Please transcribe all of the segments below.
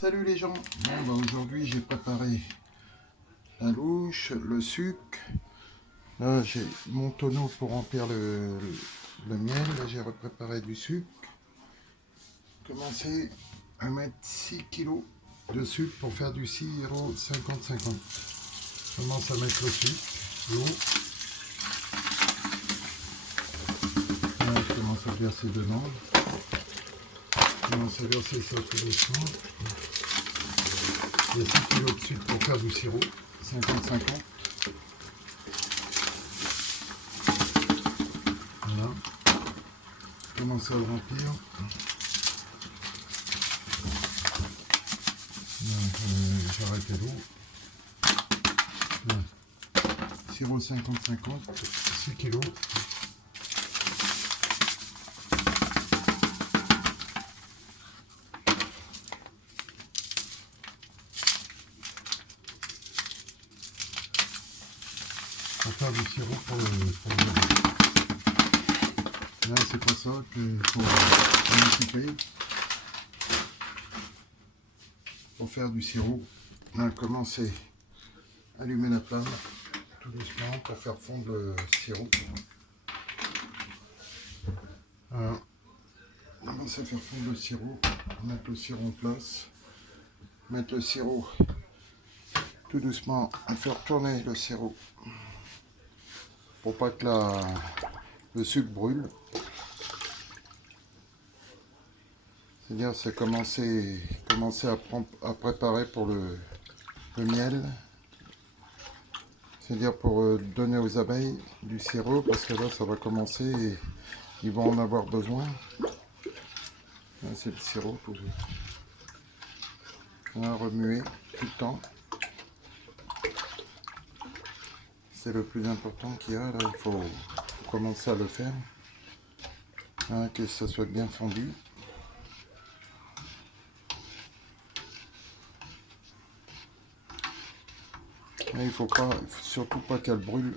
Salut les gens. Aujourd'hui j'ai préparé la louche, le sucre. Là j'ai mon tonneau pour remplir le miel. Là j'ai préparé du sucre. Commencer à mettre 6 kg de sucre pour faire du sirop 50-50. Commence à mettre le sucre, l'eau. Je commence à verser dedans. Je commence à verser ça tout doucement. Il y a 6 kg de sucre pour faire du sirop 50-50. Voilà. Commence à le remplir. J'ai arrêté l'eau. Sirop 50-50, 6 kg. Pour faire du sirop pour le là, c'est pas ça qu'il faut m'occuper. Pour faire du sirop, là, commencer à allumer la flamme tout doucement pour faire fondre le sirop. Voilà. Commencer à faire fondre le sirop, mettre le sirop en place, mettre le sirop tout doucement, à faire tourner le sirop pour pas que le sucre brûle. C'est-à-dire c'est commencer à préparer pour le miel. C'est-à-dire pour donner aux abeilles du sirop, parce que là ça va commencer et ils vont en avoir besoin. Là c'est le sirop pour remuer tout le temps. C'est le plus important qu'il y a, là il faut commencer à le faire. Hein, que ça soit bien fondu. Et il faut surtout pas qu'elle brûle.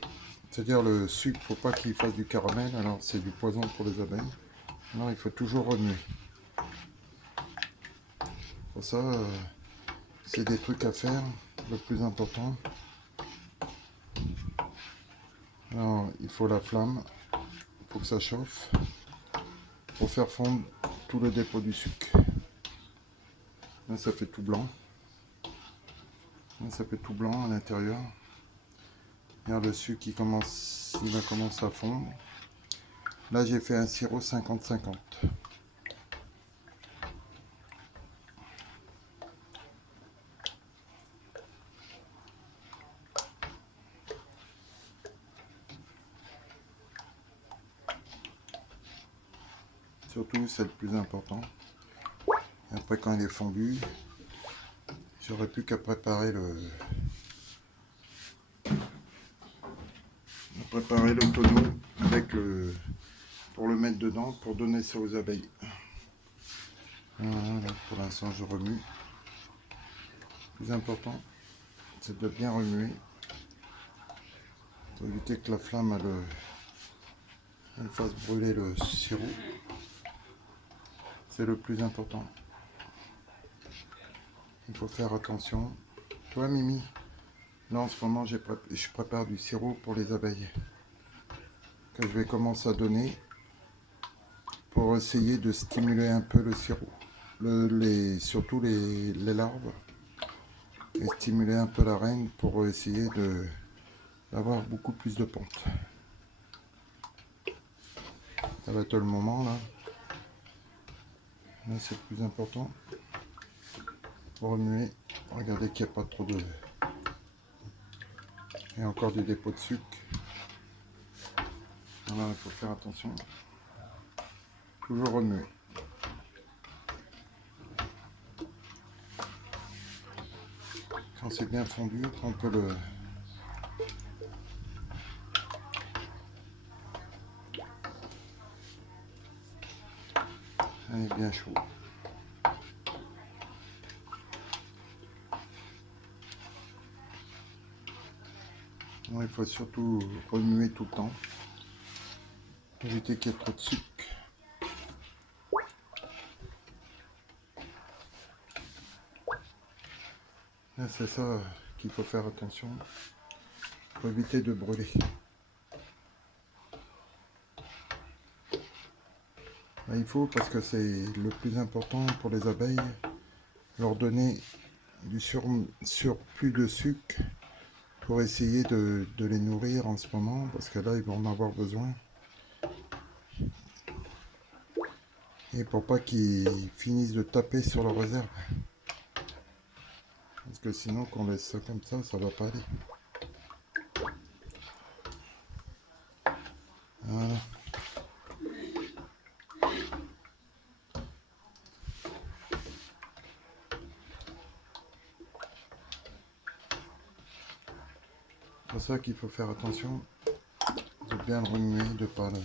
C'est-à-dire le sucre, il ne faut pas qu'il fasse du caramel, alors c'est du poison pour les abeilles. Alors il faut toujours remuer. Pour ça, c'est des trucs à faire, le plus important. Alors il faut la flamme, il faut que ça chauffe, pour faire fondre tout le dépôt du sucre. Là ça fait tout blanc. Là ça fait tout blanc à l'intérieur. Regarde le sucre il va commencer à fondre. Là j'ai fait un sirop 50-50. Surtout c'est le plus important. Et après quand il est fondu, j'aurais plus qu'à préparer le tonneau avec pour le mettre dedans pour donner ça aux abeilles. Voilà, pour l'instant je remue. Le plus important c'est de bien remuer pour éviter que la flamme elle fasse brûler le sirop. C'est le plus important. Il faut faire attention. Toi Mimi, là en ce moment je prépare du sirop pour les abeilles que je vais commencer à donner pour essayer de stimuler un peu le sirop, surtout les larves, et stimuler un peu la reine pour essayer d'avoir beaucoup plus de ponte. Ça va être le moment là. Là c'est le plus important. Pour remuer, regardez qu'il n'y a pas trop de... Il y a encore du dépôt de sucre. Voilà, il faut faire attention. Toujours remuer. Quand c'est bien fondu, on peut le... Il est bien chaud. Alors, il faut surtout remuer tout le temps. Pour éviter qu'il y ait trop de sucre. Là, c'est ça qu'il faut faire attention pour éviter de brûler. Là, il faut, parce que c'est le plus important pour les abeilles, leur donner du surplus de sucre pour essayer de les nourrir en ce moment, parce que là, ils vont en avoir besoin. Et pour pas qu'ils finissent de taper sur leur réserve. Parce que sinon, qu'on laisse ça comme ça va pas aller. Voilà. C'est pour ça qu'il faut faire attention de bien le remuer, de pas le...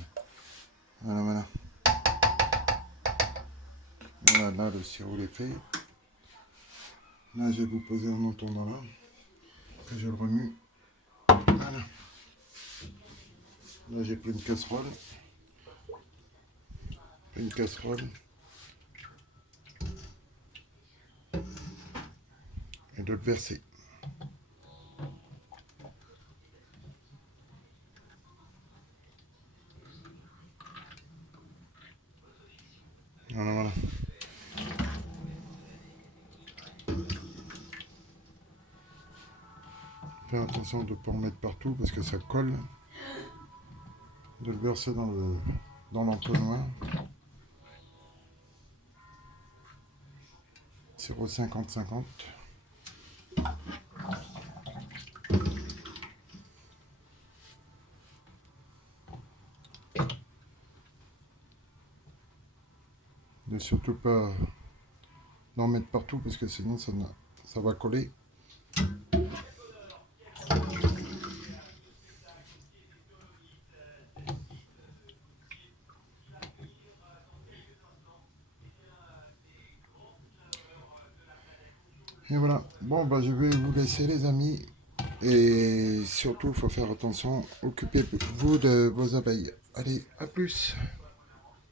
Voilà, voilà. Voilà, là, le sirop est fait. Là, je vais vous poser en entendant là, que je le remue. Voilà. Là, j'ai pris une casserole. Une casserole. Et de le verser. Voilà, voilà. Faire attention de ne pas en mettre partout parce que ça colle. De le verser dans l'entonnoir. Sirop 50-50. Ne surtout pas d'en mettre partout parce que sinon ça va coller. Et voilà. Bon, bah, je vais vous laisser les amis. Et surtout, il faut faire attention. Occupez-vous de vos abeilles. Allez, à plus.